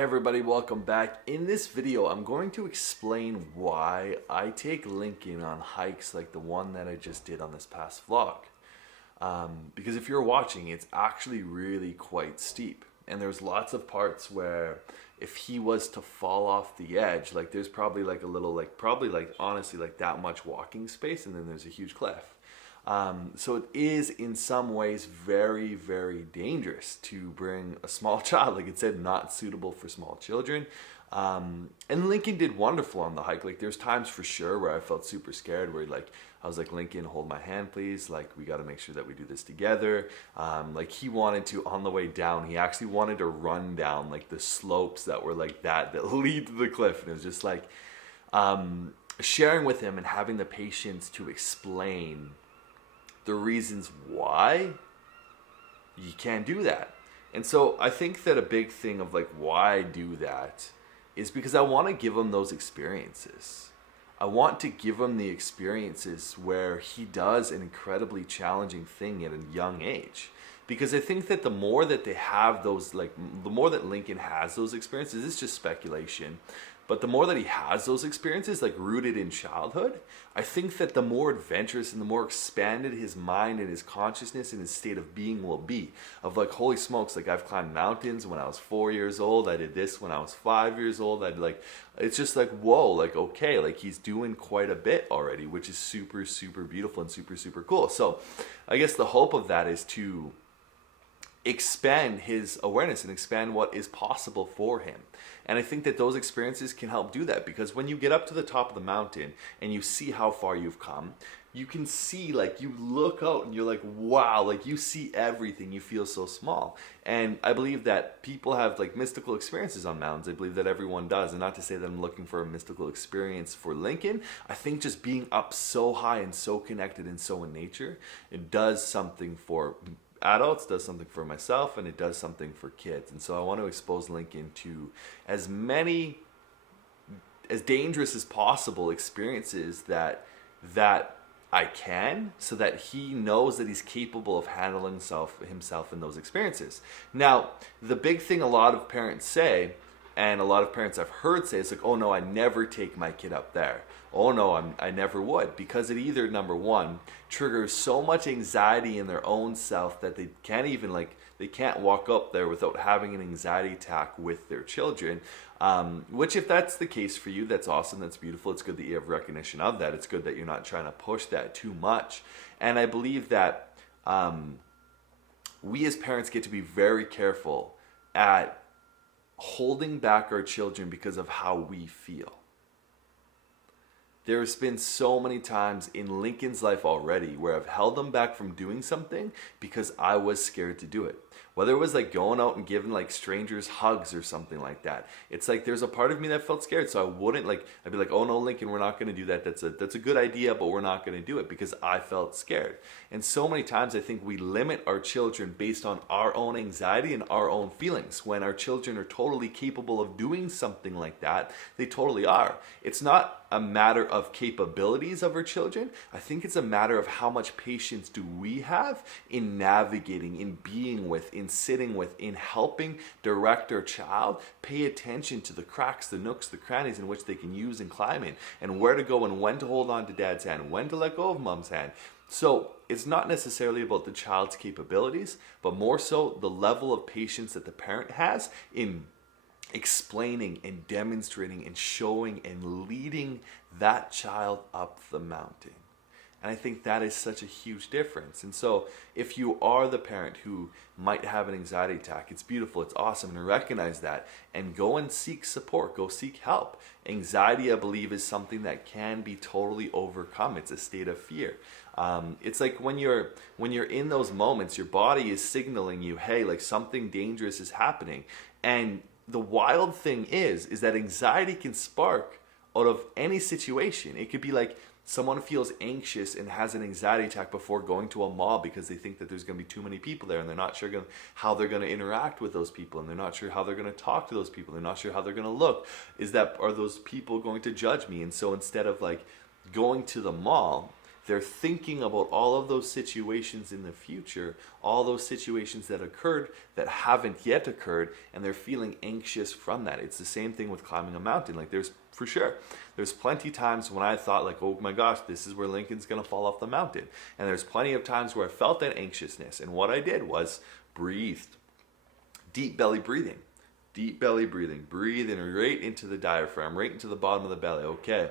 Hey everybody, welcome back. In this video, I'm going to explain why I take Lincoln on hikes like the one that I just did on this past vlog. Because if you're watching, it's actually really quite steep. And there's lots of parts where if he was to fall off the edge, like there's probably like a little, honestly like that much walking space, and then there's a huge cliff. So it is in some ways very, very dangerous to bring a small child. Like it said, not suitable for small children. And Lincoln did wonderful on the hike. Like there's times for sure where I felt super scared, where I was like, Lincoln, hold my hand, please. Like we got to make sure that we do this together. Like he wanted to, on the way down, he actually wanted to run down like the slopes that were like that lead to the cliff. And it was just like, sharing with him and having the patience to explain the reasons why you can't do that. And so I think that a big thing of like why I do that is because I want to give him those experiences. I want to give him the experiences where he does an incredibly challenging thing at a young age. Because I think that the more that they have those, like the more that Lincoln has those experiences, it's just speculation, but the more that he has those experiences, like rooted in childhood, I think that the more adventurous and the more expanded his mind and his consciousness and his state of being will be. Of like, holy smokes, like I've climbed mountains when I was 4 years old. I did this when I was 5 years old. It's just like, whoa, like, okay, like he's doing quite a bit already, which is super, super beautiful and super, super cool. So I guess the hope of that is to expand his awareness and expand what is possible for him. And I think that those experiences can help do that, because when you get up to the top of the mountain and you see how far you've come, you can see, like, you look out and you're like, wow, like you see everything, you feel so small. And I believe that people have like mystical experiences on mountains. I believe that everyone does. And not to say that I'm looking for a mystical experience for Lincoln. I think just being up so high and so connected and so in nature, it does something for adults, does something for myself, and it does something for kids. And so I want to expose Lincoln to as dangerous as possible experiences that I can, so that he knows that he's capable of handling himself in those experiences. Now, the big thing a lot of parents say, and a lot of parents I've heard say, is like, oh no, I never take my kid up there. Oh no, I never would. Because it either, number one, triggers so much anxiety in their own self that they can't walk up there without having an anxiety attack with their children. Which, if that's the case for you, that's awesome, that's beautiful. It's good that you have recognition of that. It's good that you're not trying to push that too much. And I believe that we as parents get to be very careful at holding back our children because of how we feel. There's been so many times in Lincoln's life already where I've held them back from doing something because I was scared to do it. Whether it was like going out and giving like strangers hugs or something like that. It's like there's a part of me that felt scared, so I'd be like, oh no, Lincoln, we're not going to do that. That's a good idea, but we're not going to do it because I felt scared. And so many times I think we limit our children based on our own anxiety and our own feelings, when our children are totally capable of doing something like that. They totally are. It's not a matter of capabilities of our children. I think it's a matter of how much patience do we have in navigating, in being with, in sitting with, in helping direct our child pay attention to the cracks, the nooks, the crannies in which they can use and climb in, and where to go and when to hold on to dad's hand, when to let go of mom's hand. So it's not necessarily about the child's capabilities, but more so the level of patience that the parent has in explaining and demonstrating and showing and leading that child up the mountain. And I think that is such a huge difference. And so if you are the parent who might have an anxiety attack, it's beautiful, it's awesome, and recognize that and go and seek support, go seek help. Anxiety, I believe, is something that can be totally overcome. It's a state of fear. It's like when you're in those moments, your body is signaling you, hey, like something dangerous is happening. And the wild thing is that anxiety can spark out of any situation. It could be like someone feels anxious and has an anxiety attack before going to a mall because they think that there's going to be too many people there, and they're not sure how they're going to interact with those people, and they're not sure how they're going to talk to those people. They're not sure how they're going to look. Are those people going to judge me? And so instead of like going to the mall, they're thinking about all of those situations in the future, all those situations that occurred that haven't yet occurred, and they're feeling anxious from that. It's the same thing with climbing a mountain. Like there's plenty times when I thought like, oh my gosh, this is where Lincoln's gonna fall off the mountain. And there's plenty of times where I felt that anxiousness. And what I did was breathed. Deep belly breathing. Deep belly breathing. Breathe in right into the diaphragm, right into the bottom of the belly. Okay.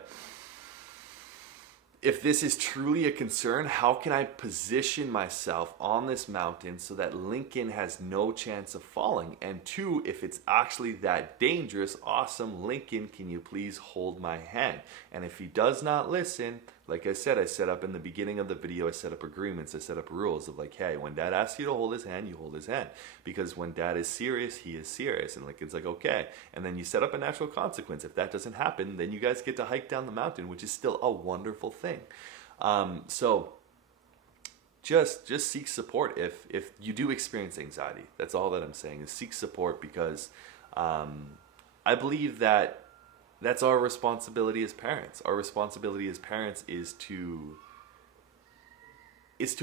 If this is truly a concern, how can I position myself on this mountain so that Lincoln has no chance of falling? And two, if it's actually that dangerous, awesome, Lincoln, can you please hold my hand? And if he does not listen, like I said, I set up in the beginning of the video, I set up agreements, I set up rules of like, hey, when dad asks you to hold his hand, you hold his hand. Because when dad is serious, he is serious. And Lincoln's like, okay. And then you set up a natural consequence. If that doesn't happen, then you guys get to hike down the mountain, which is still a wonderful thing. So just seek support if you do experience anxiety. That's all that I'm saying, is seek support, because I believe that that's our responsibility as parents. Our responsibility as parents is to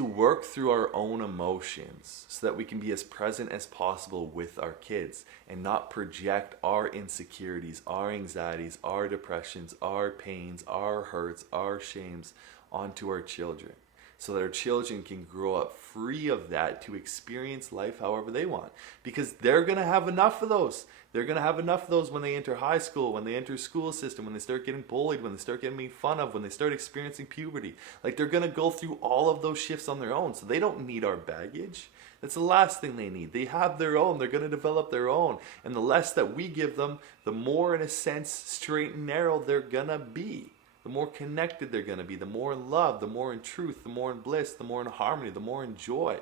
work through our own emotions so that we can be as present as possible with our kids and not project our insecurities, our anxieties, our depressions, our pains, our hurts, our shames onto our children, so that our children can grow up free of that to experience life however they want. Because they're going to have enough of those. They're going to have enough of those when they enter high school, when they enter school system, when they start getting bullied, when they start getting made fun of, when they start experiencing puberty. Like, they're going to go through all of those shifts on their own. So they don't need our baggage. That's the last thing they need. They have their own. They're going to develop their own. And the less that we give them, the more, in a sense, straight and narrow they're going to be. The more connected they're going to be, the more in love, the more in truth, the more in bliss, the more in harmony, the more in joy,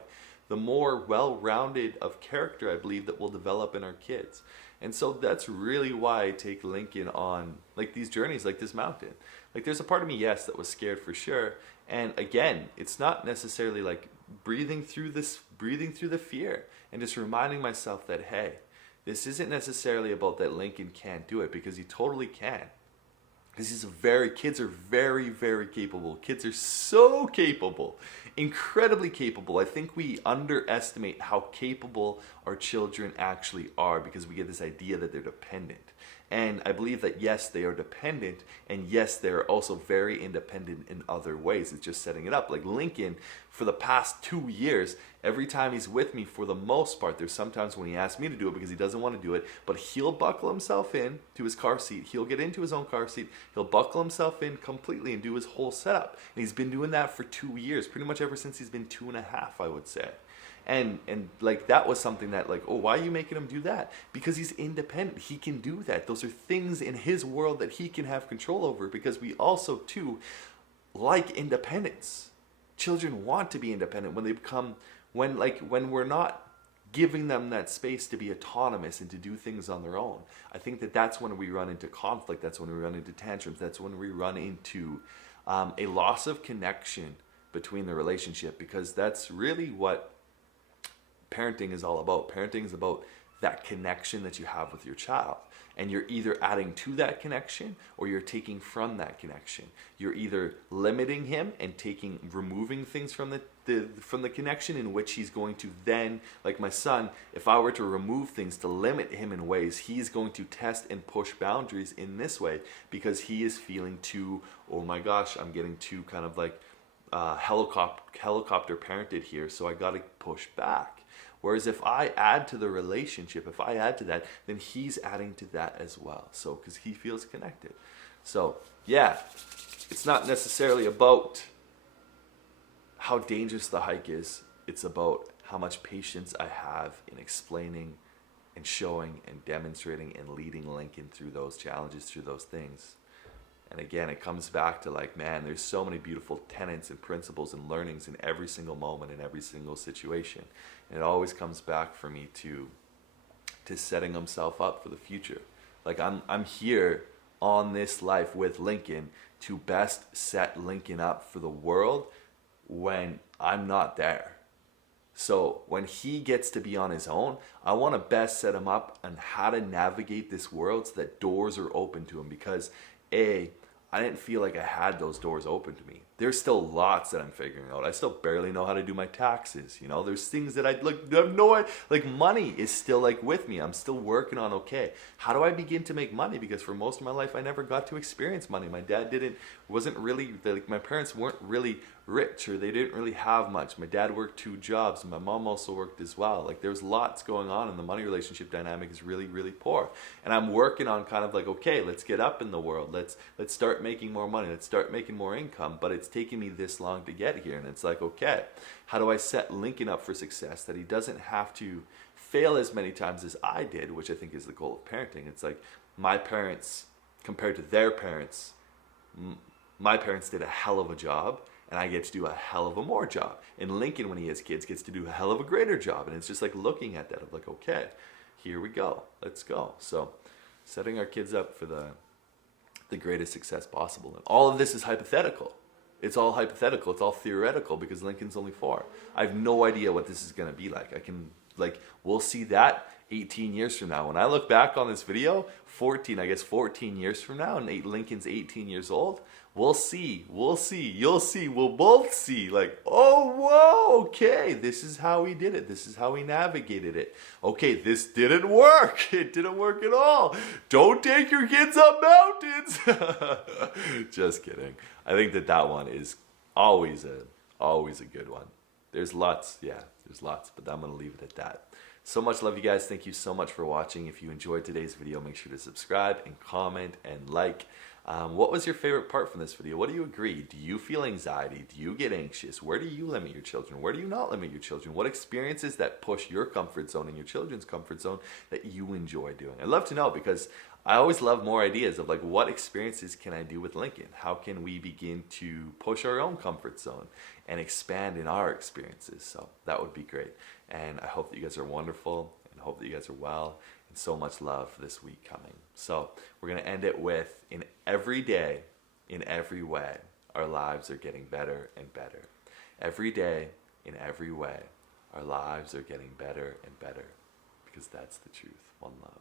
the more well-rounded of character I believe that will develop in our kids. And so that's really why I take Lincoln on like these journeys, like this mountain. Like, there's a part of me, yes, that was scared for sure. And again, it's not necessarily like breathing through the fear and just reminding myself that, hey, this isn't necessarily about that Lincoln can't do it, because he totally can. Because kids are very, very capable. Kids are so capable, incredibly capable. I think we underestimate how capable our children actually are, because we get this idea that they're dependent. And I believe that, yes, they are dependent, and yes, they're also very independent in other ways. It's just setting it up. Like Lincoln, for the past 2 years, every time he's with me, for the most part, there's sometimes when he asks me to do it because he doesn't want to do it, but he'll buckle himself in to his car seat. He'll get into his own car seat. He'll buckle himself in completely and do his whole setup. And he's been doing that for 2 years, pretty much ever since he's been 2.5, I would say. And like, that was something that like, oh, why are you making him do that? Because he's independent. He can do that. Those are things in his world that he can have control over, because we also too like independence. Children want to be independent when we're not giving them that space to be autonomous and to do things on their own. I think that that's when we run into conflict. That's when we run into tantrums. That's when we run into a loss of connection between the relationship, because that's really what parenting is all about. Parenting is about that connection that you have with your child. And you're either adding to that connection or you're taking from that connection. You're either limiting him and removing things from the connection, in which he's going to then, like my son, if I were to remove things to limit him in ways, he's going to test and push boundaries in this way, because he is feeling too, oh my gosh, I'm getting too kind of like helicopter parented here, so I got to push back. Whereas if I add to the relationship, if I add to that, then he's adding to that as well. So, because he feels connected. So, yeah, it's not necessarily about how dangerous the hike is. It's about how much patience I have in explaining and showing and demonstrating and leading Lincoln through those challenges, through those things. And again, it comes back to like, man, there's so many beautiful tenets and principles and learnings in every single moment, in every single situation. And it always comes back for me to setting himself up for the future. Like, I'm here on this life with Lincoln to best set Lincoln up for the world when I'm not there. So when he gets to be on his own, I want to best set him up on how to navigate this world so that doors are open to him, because I didn't feel like I had those doors open to me. there's still lots that I'm figuring out. I still barely know how to do my taxes. You know, there's things that I like have no idea. Like money is still like with me. I'm still working on, okay, how do I begin to make money? Because for most of my life, I never got to experience money. My dad wasn't really, like my parents weren't really rich, or they didn't really have much. My dad worked 2 jobs and my mom also worked as well. Like there's lots going on, and the money relationship dynamic is really, really poor. And I'm working on kind of like, okay, let's get up in the world. Let's start making more money. Let's start making more income. But it's taken me this long to get here. And it's like, okay, how do I set Lincoln up for success that he doesn't have to fail as many times as I did, which I think is the goal of parenting. It's like my parents compared to their parents, my parents did a hell of a job, and I get to do a hell of a more job. And Lincoln, when he has kids, gets to do a hell of a greater job. And it's just like looking at that of like, okay, here we go, let's go. So setting our kids up for the greatest success possible. And all of this is hypothetical. It's all hypothetical. It's all theoretical because Lincoln's only 4. I have no idea what this is going to be like. We'll see that 18 years from now. When I look back on this video, 14 years from now, and Lincoln's 18 years old, we'll see, you'll see, we'll both see, like, oh, whoa, okay, this is how he did it. This is how he navigated it. Okay, this didn't work. It didn't work at all. Don't take your kids up mountains. Just kidding. I think that one is always a good one. There's lots, but I'm going to leave it at that. So much love, you guys. Thank you so much for watching. If you enjoyed today's video, make sure to subscribe and comment and like. What was your favorite part from this video? What do you agree? Do you feel anxiety? Do you get anxious? Where do you limit your children? Where do you not limit your children? What experiences that push your comfort zone and your children's comfort zone that you enjoy doing? I'd love to know, because I always love more ideas of like, what experiences can I do with Lincoln? How can we begin to push our own comfort zone and expand in our experiences? So that would be great. And I hope that you guys are wonderful, and hope that you guys are well, and so much love for this week coming. So we're going to end it with, in every day, in every way, our lives are getting better and better. Every day, in every way, our lives are getting better and better, because that's the truth. One love.